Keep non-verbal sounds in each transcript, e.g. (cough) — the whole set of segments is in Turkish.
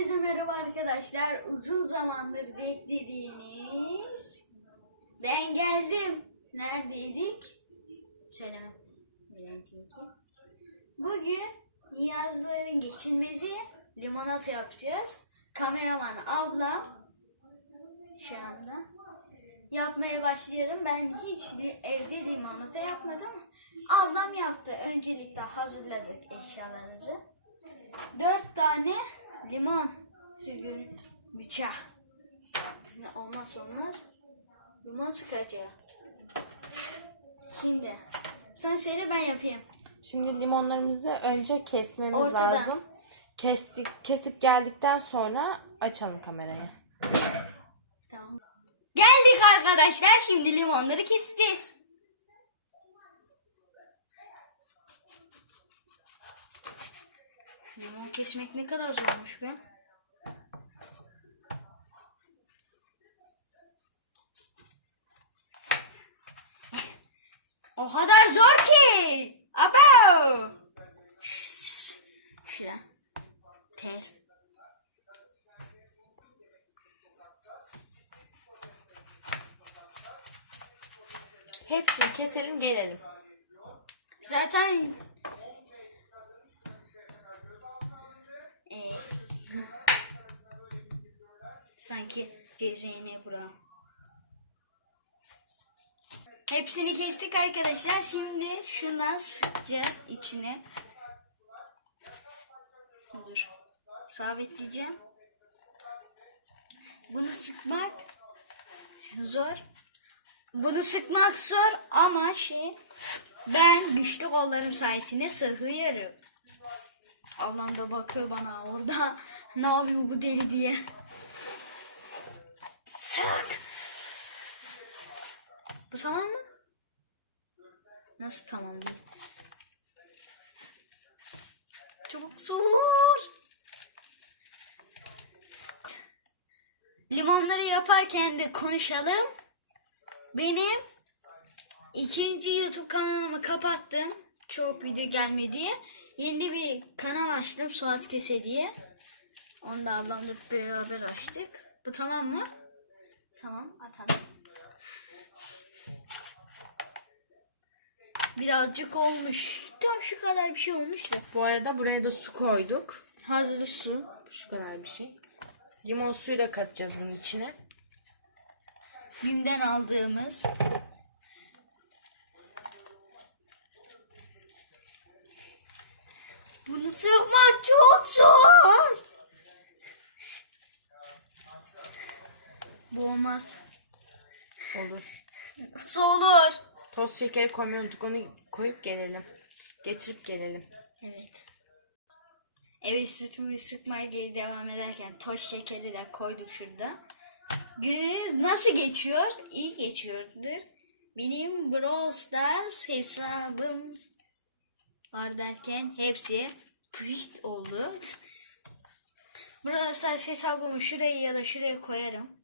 Herkese merhaba arkadaşlar. Uzun zamandır beklediğiniz ben geldim. Neredeydik? Söyleme. Bugün Niyazların geçilmezi limonata yapacağız. Kameraman abla şu anda yapmaya başlıyorum. Ben hiç evde limonata yapmadım. Ablam yaptı. Öncelikle hazırladık eşyalarımızı. Dört tane limon sürgün bıçak. Ne olmaz olmaz. Limon sıkacağı. Şimdi sen söyle ben yapayım. Şimdi limonlarımızı önce kesmemiz Ortadan. lazım. Kestik, kesip geldikten sonra açalım kamerayı. Tamam. Geldik arkadaşlar. Şimdi limonları keseceğiz. Limon kesmek ne kadar zormuş be. O kadar zor ki. Abo. Ters. Hepsini keselim gelelim. Zaten Ee, sanki Zeynep Burak. Hepsini kestik arkadaşlar. Şimdi şundan sıkacağız içine. Dur. Sabitleyeceğim. Bunu sıkmak zor. Bunu sıkmak zor ama şey ben güçlü kollarım sayesinde sığıyorum. Ablam da bakıyor bana orada. (laughs) Ne yapıyor bu deli diye. Sık. Bu tamam mı? Nasıl tamam mı? Çok zor. Limonları yaparken de konuşalım. Benim ikinci YouTube kanalımı kapattım. Çok video gelmedi diye. Yeni bir kanal açtım Suat Köse diye. Onu da ablamla beraber açtık. Bu tamam mı? Tamam atalım. Birazcık olmuş. Tam şu kadar bir şey olmuş da. Bu arada buraya da su koyduk. Hazır su. Şu kadar bir şey. Limon suyuyla katacağız bunun içine. Bim'den aldığımız. Bunu sıkmak çok zor. Bu olmaz. Olur. Nasıl olur? Toz şekeri koymayı unuttuk. Onu koyup gelelim. Getirip gelelim. Evet. Evet sütümü sıkmaya geri devam ederken toz şekeri de koyduk şurada. Gününüz nasıl geçiyor? İyi geçiyordur. Benim Brawl Stars hesabım var derken hepsi pışt oldu. Brawl Stars hesabımı şuraya ya da şuraya koyarım.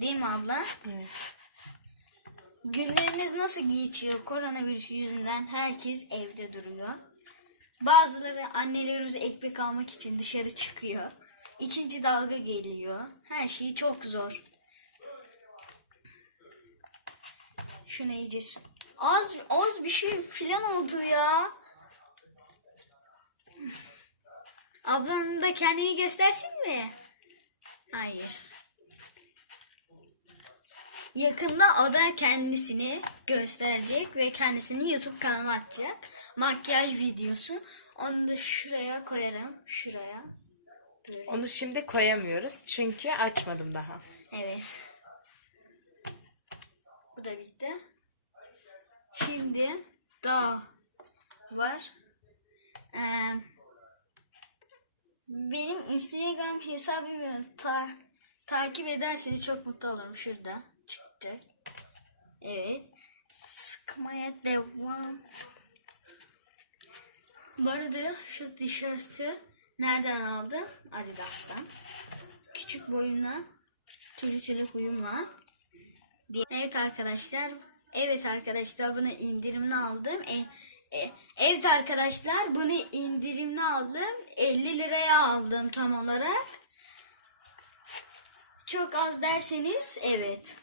Değil mi abla? Evet. Günleriniz nasıl geçiyor? Koronavirüs yüzünden herkes evde duruyor. Bazıları annelerimize ekmek almak için dışarı çıkıyor. İkinci dalga geliyor. Her şey çok zor. Şunu yiyeceğiz. Az, az bir şey filan oldu ya. Ablanın da kendini göstersin mi? Hayır. Yakında o da kendisini gösterecek ve kendisini YouTube kanalına atacak. Makyaj videosu. Onu da şuraya koyarım. Şuraya. Böyle. Onu şimdi koyamıyoruz. Çünkü açmadım daha. Evet. Bu da bitti. Şimdi daha var. Ee, benim Instagram hesabımı ta- takip ederseniz çok mutlu olurum. Şurada çıktı. Evet. Sıkmaya devam. Bu arada şu tişörtü nereden aldım? Adidas'tan. Küçük boyumla, türlü türlü huyumla. Evet arkadaşlar. Evet arkadaşlar bunu indirimli aldım. E, e, evet arkadaşlar bunu indirimli aldım. 50 liraya aldım tam olarak. çok az derseniz evet.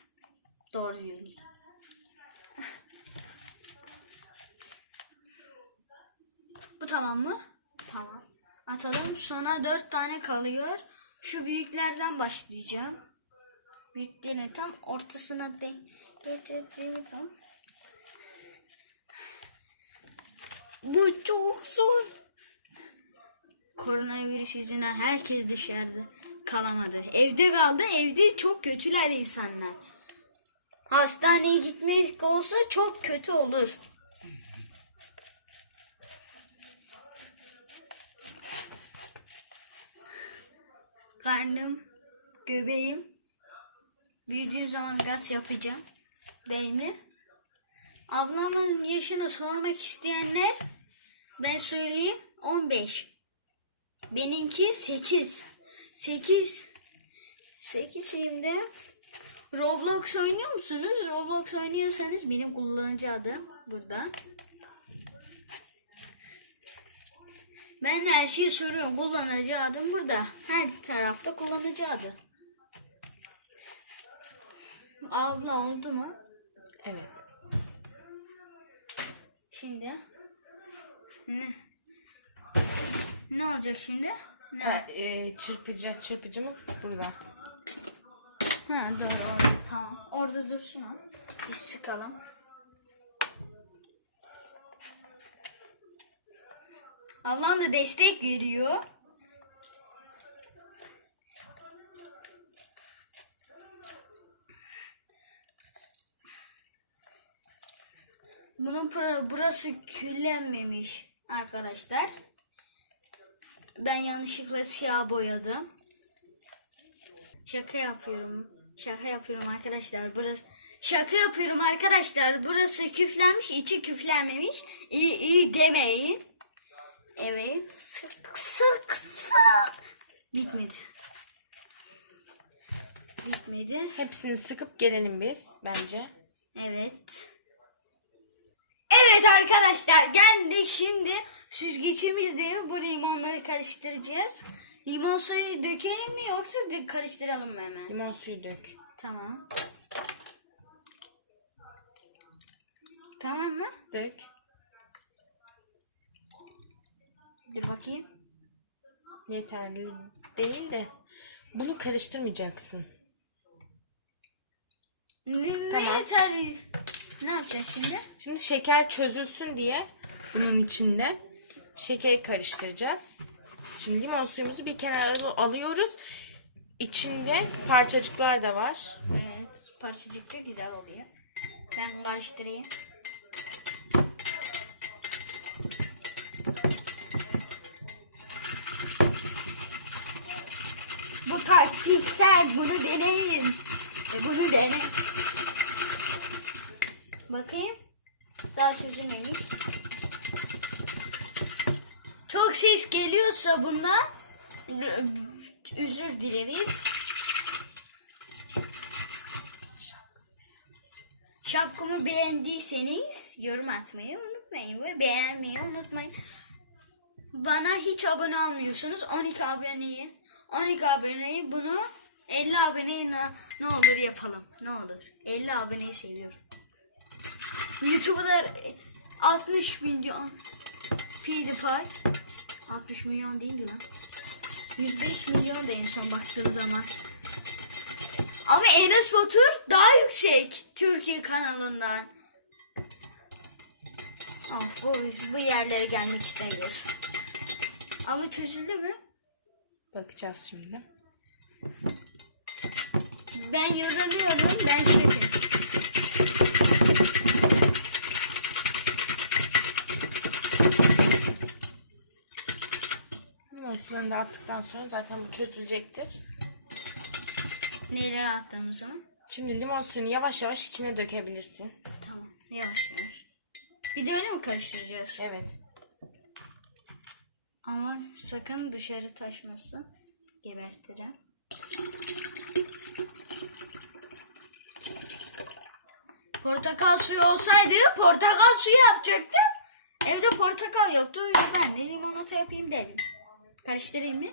Doğru diyorsunuz. Bu tamam mı? Tamam. Atalım. Sonra dört tane kalıyor. Şu büyüklerden başlayacağım. Büyüklerin tam ortasına denk getirdiğim zaman. Bu çok zor. Koronavirüs yüzünden herkes dışarıda kalamadı. Evde kaldı. Evde çok kötüler insanlar. Hastaneye gitmek olsa çok kötü olur. Karnım, göbeğim. Büyüdüğüm zaman gaz yapacağım. Değil mi? Ablamın yaşını sormak isteyenler ben söyleyeyim 15. Benimki 8. 8. 8 şimdi Roblox oynuyor musunuz? Roblox oynuyorsanız benim kullanıcı adım burada. Ben her şeyi soruyorum. Kullanıcı adım burada. Her tarafta kullanıcı adı. Abla oldu mu? Evet. Şimdi. Ne? Ne olacak şimdi? Ne? Ha, e, çırpıcı, çırpıcımız burada. Ha doğru orada tamam. Orada dursun o. Biz sıkalım. Ablam da destek veriyor. Bunun burası küllenmemiş arkadaşlar. Ben yanlışlıkla siyah boyadım. Şaka yapıyorum. Şaka yapıyorum arkadaşlar. Burası Şaka yapıyorum arkadaşlar. Burası küflenmiş, içi küflenmemiş. İyi iyi demeyin. Evet. Sık sık sık. Bitmedi. Bitmedi. Hepsini sıkıp gelelim biz bence. Evet. Evet arkadaşlar geldik şimdi süzgeçimizle bu limonları karıştıracağız. Limon suyu dökelim mi yoksa karıştıralım mı hemen? Limon suyu dök. Tamam. Tamam mı? Dök. Dur bakayım. Yeterli değil de bunu karıştırmayacaksın. Ne, Tamam. ne yeterli? Ne yapacağız şimdi? Şimdi şeker çözülsün diye bunun içinde şekeri karıştıracağız. Şimdi limon suyumuzu bir kenara al- alıyoruz. İçinde parçacıklar da var. Evet. Parçacık da güzel oluyor. Ben karıştırayım. Bu taktiksel. Bunu deneyin. E, Bunu dene. Bakayım. Daha çözülmemiş. Çok ses geliyorsa bundan özür dileriz. Şapkamı beğendiyseniz yorum atmayı unutmayın ve beğenmeyi unutmayın. Bana hiç abone olmuyorsunuz. 12 aboneyi 12 aboneyi bunu 50 aboneye ne, olur yapalım. Ne olur. 50 aboneyi seviyorum. YouTuber'lar 60 milyon PewDiePie 60 milyon değil lan. 105 milyon da en son baktığım zaman. Ama Enes Batur daha yüksek Türkiye kanalından. Ah, bu, bu yerlere gelmek istemiyor. Ama çözüldü mü? Bakacağız şimdi. Ben yoruluyorum. Ben şefim. Limon sularını da attıktan sonra zaten bu çözülecektir. Neleri attığım zaman? Şimdi limon suyunu yavaş yavaş içine dökebilirsin. Tamam. Yavaş yavaş. Bir de öyle mi karıştıracağız? Evet. Ama sakın dışarı taşmasın. Geberteceğim. Portakal suyu olsaydı portakal suyu yapacaktım. Evde portakal yoktu. Ben de limonata yapayım dedim. Karıştırayım mı?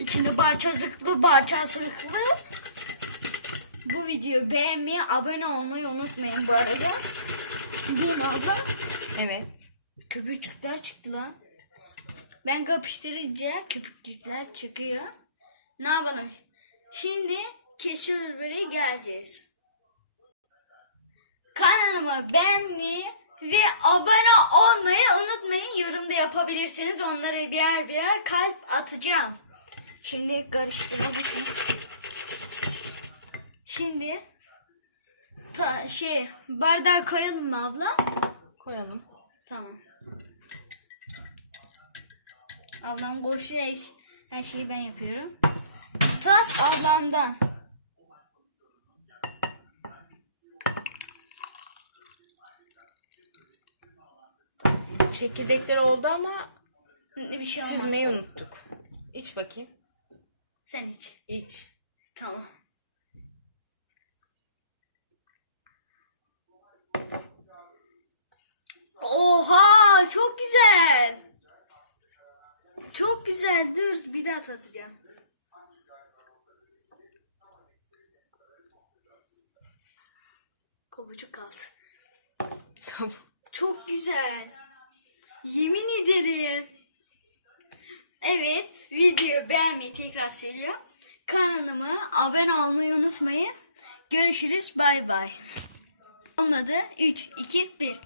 içinde barçacıklı barçacıklı. Bu videoyu beğenmeyi, abone olmayı unutmayın bu arada. Değil mi abla? Evet. Köpücükler çıktı lan. Ben kapıştırınca köpücükler çıkıyor. Ne yapalım? Şimdi kesiyoruz böyle geleceğiz. Kanalıma beğenmeyi ve abone olmayı unutmayın. Yorumda yapabilirsiniz. Onlara birer birer kalp atacağım. Şimdi karıştıralım. Şimdi ta, şey bardağı koyalım mı abla? Koyalım. Tamam. Ablam her, her şeyi ben yapıyorum. Tat ablamdan. Çekirdekler oldu ama Bir şey olmaz. süzmeyi unuttuk. İç bakayım. Sen iç. İç. Tamam. Oha çok güzel. Çok güzel. Dur bir daha tatacağım. Kopucuk kaldı. Çok güzel. Yemin ederim. Evet, videoyu beğenmeyi tekrar söylüyorum. Kanalıma abone olmayı unutmayın. Görüşürüz, bay bay. Olmadı. 3, 2, 1.